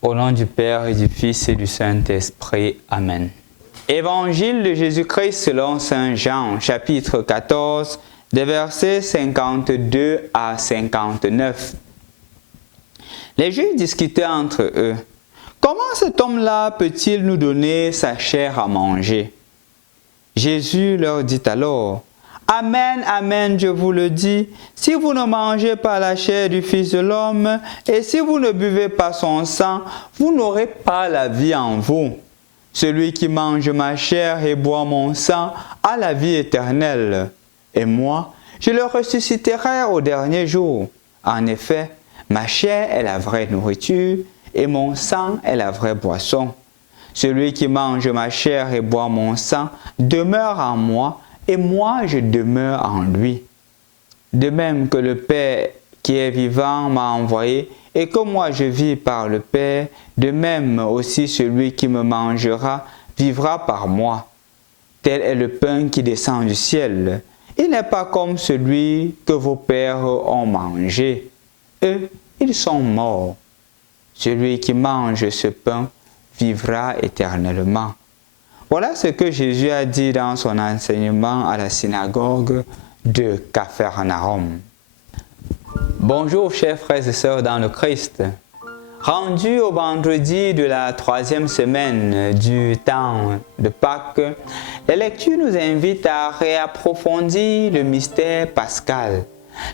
Au nom du Père et du Fils et du Saint-Esprit. Amen. Évangile de Jésus-Christ selon Saint Jean, chapitre 14, des versets 52 à 59. Les Juifs discutaient entre eux. Comment cet homme-là peut-il nous donner sa chair à manger? Jésus leur dit alors, Amen, amen, je vous le dis, si vous ne mangez pas la chair du Fils de l'homme, et si vous ne buvez pas son sang, vous n'aurez pas la vie en vous. Celui qui mange ma chair et boit mon sang a la vie éternelle, et moi, je le ressusciterai au dernier jour. En effet, ma chair est la vraie nourriture, et mon sang est la vraie boisson. Celui qui mange ma chair et boit mon sang demeure en moi, et moi je demeure en lui. De même que le Père qui est vivant m'a envoyé, et que moi je vis par le Père, de même aussi celui qui me mangera vivra par moi. Tel est le pain qui descend du ciel. Il n'est pas comme celui que vos pères ont mangé. Eux, ils sont morts. Celui qui mange ce pain vivra éternellement. Voilà ce que Jésus a dit dans son enseignement à la synagogue de Capharnaüm. Bonjour chers frères et sœurs dans le Christ. Rendu au vendredi de la 3e semaine du temps de Pâques, les lectures nous invitent à réapprofondir le mystère pascal.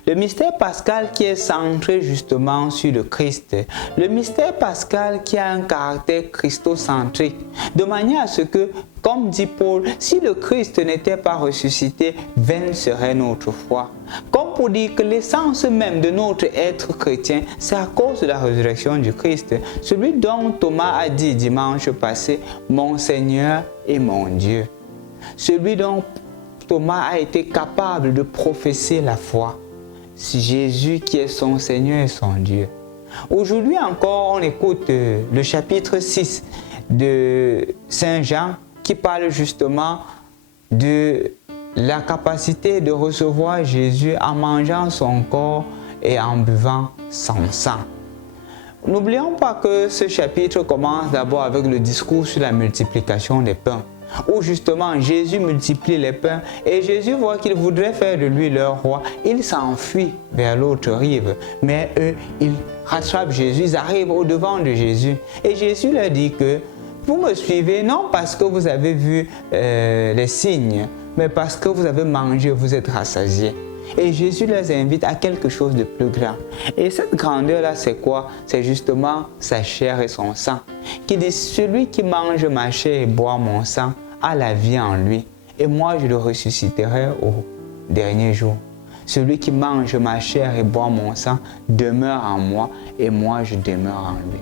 Le mystère pascal qui est centré justement sur le Christ. Le mystère pascal qui a un caractère christocentrique. De manière à ce que, comme dit Paul, si le Christ n'était pas ressuscité, vaine serait notre foi. Comme pour dire que l'essence même de notre être chrétien, c'est à cause de la résurrection du Christ. Celui dont Thomas a dit dimanche passé, mon Seigneur et mon Dieu. Celui dont Thomas a été capable de professer la foi. C'est Jésus qui est son Seigneur et son Dieu. Aujourd'hui encore, on écoute le chapitre 6 de Saint Jean qui parle justement de la capacité de recevoir Jésus en mangeant son corps et en buvant son sang. N'oublions pas que ce chapitre commence d'abord avec le discours sur la multiplication des pains, où justement Jésus multiplie les pains et Jésus voit qu'ils voudraient faire de lui leur roi. Il s'enfuit vers l'autre rive, mais eux, ils rattrapent Jésus, ils arrivent au devant de Jésus. Et Jésus leur dit que vous me suivez non parce que vous avez vu les signes, mais parce que vous avez mangé, vous êtes rassasiés. Et Jésus les invite à quelque chose de plus grand. Et cette grandeur-là, c'est quoi? C'est justement sa chair et son sang. Qui dit, celui qui mange ma chair et boit mon sang a la vie en lui. Et moi, je le ressusciterai au dernier jour. Celui qui mange ma chair et boit mon sang demeure en moi et moi, je demeure en lui.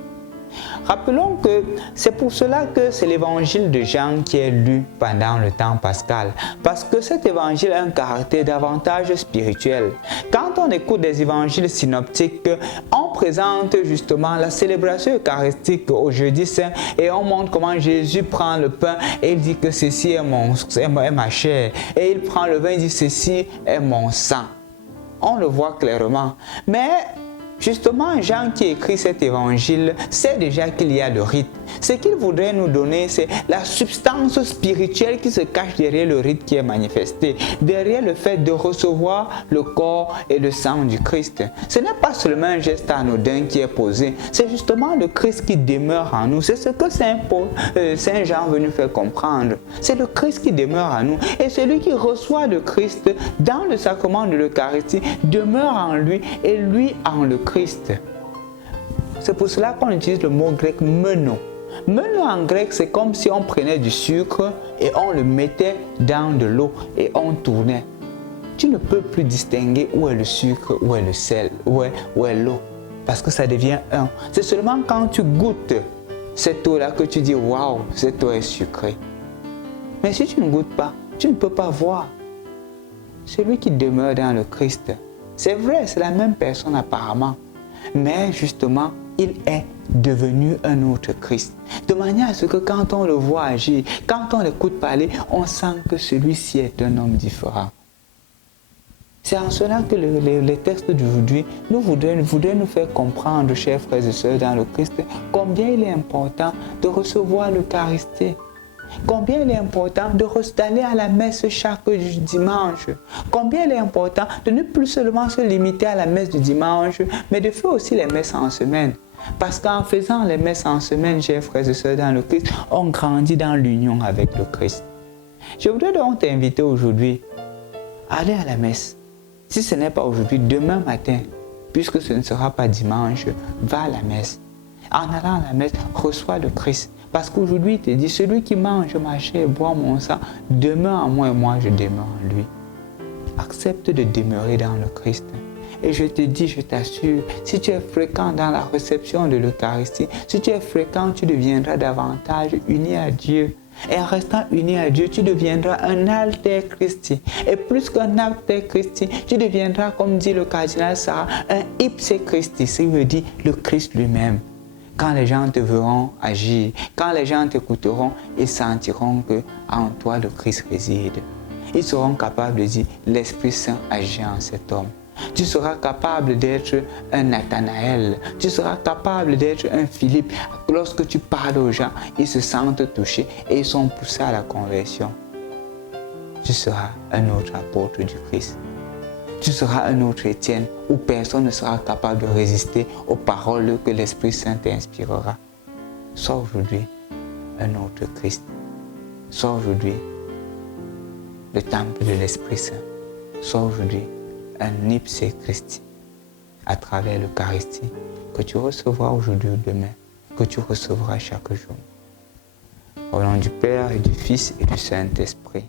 Rappelons que c'est pour cela que c'est l'évangile de Jean qui est lu pendant le temps pascal, parce que cet évangile a un caractère davantage spirituel. Quand on écoute des évangiles synoptiques, on présente justement la célébration eucharistique au jeudi saint et on montre comment Jésus prend le pain et il dit que ceci est ma chair, et il prend le vin et dit ceci est mon sang. On le voit clairement, mais justement, Jean qui écrit cet évangile sait déjà qu'il y a le rite. Ce qu'il voudrait nous donner, c'est la substance spirituelle qui se cache derrière le rite qui est manifesté, derrière le fait de recevoir le corps et le sang du Christ. Ce n'est pas seulement un geste anodin qui est posé, c'est justement le Christ qui demeure en nous. C'est ce que Saint Jean veut nous faire comprendre. C'est le Christ qui demeure en nous. Et celui qui reçoit le Christ dans le sacrement de l'Eucharistie demeure en lui et lui en le Christ. C'est pour cela qu'on utilise le mot grec meno. Meno en grec, c'est comme si on prenait du sucre et on le mettait dans de l'eau et on tournait. Tu ne peux plus distinguer où est le sucre, où est le sel, où est l'eau, parce que ça devient un. C'est seulement quand tu goûtes cette eau-là que tu dis « Waouh, cette eau est sucrée ». Mais si tu ne goûtes pas, tu ne peux pas voir. Celui qui demeure dans le Christ, c'est vrai, c'est la même personne apparemment, mais justement, il est devenu un autre Christ. De manière à ce que quand on le voit agir, quand on l'écoute parler, on sent que celui-ci est un homme différent. C'est en cela que les textes d'aujourd'hui voudraient nous faire comprendre, chers frères et sœurs dans le Christ, combien il est important de recevoir l'Eucharistie. Combien il est important d'aller à la messe chaque dimanche. Combien il est important de ne plus seulement se limiter à la messe du dimanche, mais de faire aussi les messes en semaine. Parce qu'en faisant les messes en semaine, chers frères et sœurs dans le Christ, on grandit dans l'union avec le Christ. Je voudrais donc t'inviter aujourd'hui à aller à la messe. Si ce n'est pas aujourd'hui, demain matin, puisque ce ne sera pas dimanche, va à la messe. En allant à la messe, reçois le Christ. Parce qu'aujourd'hui, il te dit, celui qui mange ma chair et boit mon sang, demeure en moi et moi je demeure en lui. Accepte de demeurer dans le Christ. Et je te dis, je t'assure, si tu es fréquent dans la réception de l'Eucharistie, si tu es fréquent, tu deviendras davantage uni à Dieu. Et en restant uni à Dieu, tu deviendras un alter Christi. Et plus qu'un alter Christi, tu deviendras, comme dit le cardinal Sarah, un ipse Christi, ce qui veut dire le Christ lui-même. Quand les gens te verront agir, quand les gens t'écouteront, ils sentiront qu'en toi le Christ réside. Ils seront capables de dire, l'Esprit Saint agit en cet homme. Tu seras capable d'être un Nathanaël. Tu seras capable d'être un Philippe. Lorsque tu parles aux gens, ils se sentent touchés et ils sont poussés à la conversion. Tu seras un autre apôtre du Christ. Tu seras un autre Étienne où personne ne sera capable de résister aux paroles que l'Esprit Saint t'inspirera. Sois aujourd'hui un autre Christ. Sois aujourd'hui le temple de l'Esprit Saint. Sois aujourd'hui un ipse Christi à travers l'Eucharistie que tu recevras aujourd'hui ou demain, que tu recevras chaque jour. Au nom du Père et du Fils et du Saint-Esprit.